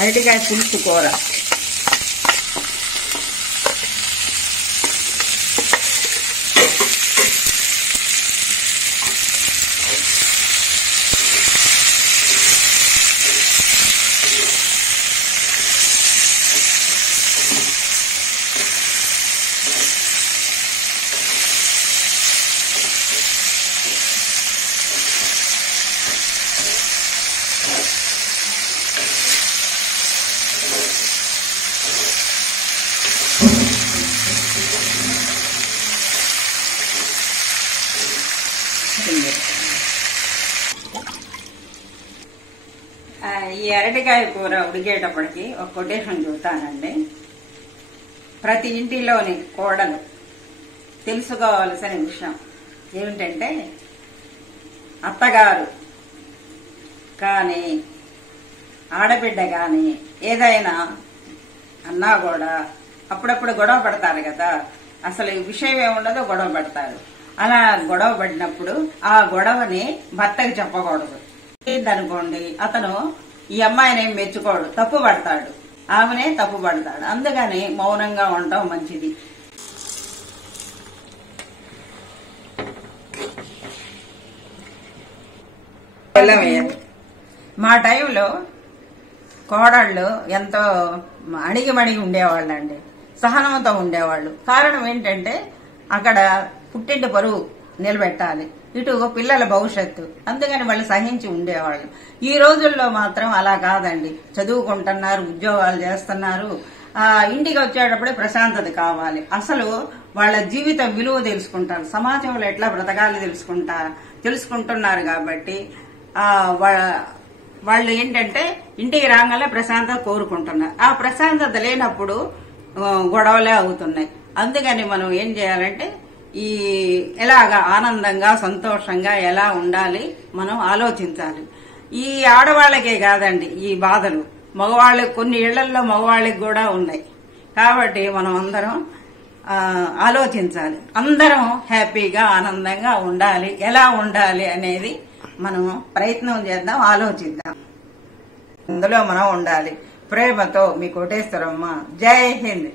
అరటికాయ పులుసు కూర. ఈ అరటికాయ కూర ఉడికేటప్పటికి ఒక కొటేషన్ చూస్తానండి. ప్రతి ఇంటిలోని కోడలు తెలుసుకోవాల్సిన విషయం ఏమిటంటే, అత్తగారు కానీ ఆడబిడ్డ కానీ ఏదైనా అన్నా కూడా అప్పుడప్పుడు గొడవ పడతారు కదా. అసలు ఈ విషయం ఏముండదో గొడవ పడతారు. అలా గొడవ పడినప్పుడు ఆ గొడవని భర్తకి చెప్పకూడదు. అనుకోండి, అతను ఈ అమ్మాయిని మెచ్చుకోడు, తప్పు పడతాడు, ఆమెనే తప్పు పడతాడు. అందుకని మౌనంగా ఉండటం మంచిది. మా టైంలో కోడళ్ళు ఎంతో అణిగిమణిగి ఉండేవాళ్ళండి, సహనంతో ఉండేవాళ్ళు. కారణం ఏంటంటే, అక్కడ పుట్టింటి పరువు నిలబెట్టాలి, ఇటు పిల్లల భవిష్యత్తు. అందుకని వాళ్ళు సహించి ఉండేవాళ్ళు. ఈ రోజుల్లో మాత్రం అలా కాదండి. చదువుకుంటున్నారు, ఉద్యోగాలు చేస్తున్నారు, ఇంటికి వచ్చేటప్పుడే ప్రశాంతత కావాలి. అసలు వాళ్ళ జీవిత విలువ తెలుసుకుంటారు, సమాజంలో ఎట్లా బ్రతకాలి తెలుసుకుంటున్నారు. కాబట్టి వాళ్ళు ఏంటంటే ఇంటికి రాగానే ప్రశాంతత కోరుకుంటున్నారు. ఆ ప్రశాంతత లేనప్పుడు గొడవలే అవుతున్నాయి. అందుకని మనం ఏం చేయాలంటే, ఈ ఎలాగా ఆనందంగా సంతోషంగా ఎలా ఉండాలి మనం ఆలోచించాలి. ఈ ఆడవాళ్లకే కాదండి ఈ బాధలు, మగవాళ్ళకి కొన్ని ఇళ్లల్లో మగవాళ్ళకి కూడా ఉన్నాయి. కాబట్టి మనం అందరం ఆలోచించాలి. అందరం హ్యాపీగా ఆనందంగా ఉండాలి. ఎలా ఉండాలి అనేది మనం ప్రయత్నం చేద్దాం, ఆలోచిద్దాం. అందులో మనం ఉండాలి. ప్రేమతో మీ కోటేశ్వరమ్మ. జై హింద్.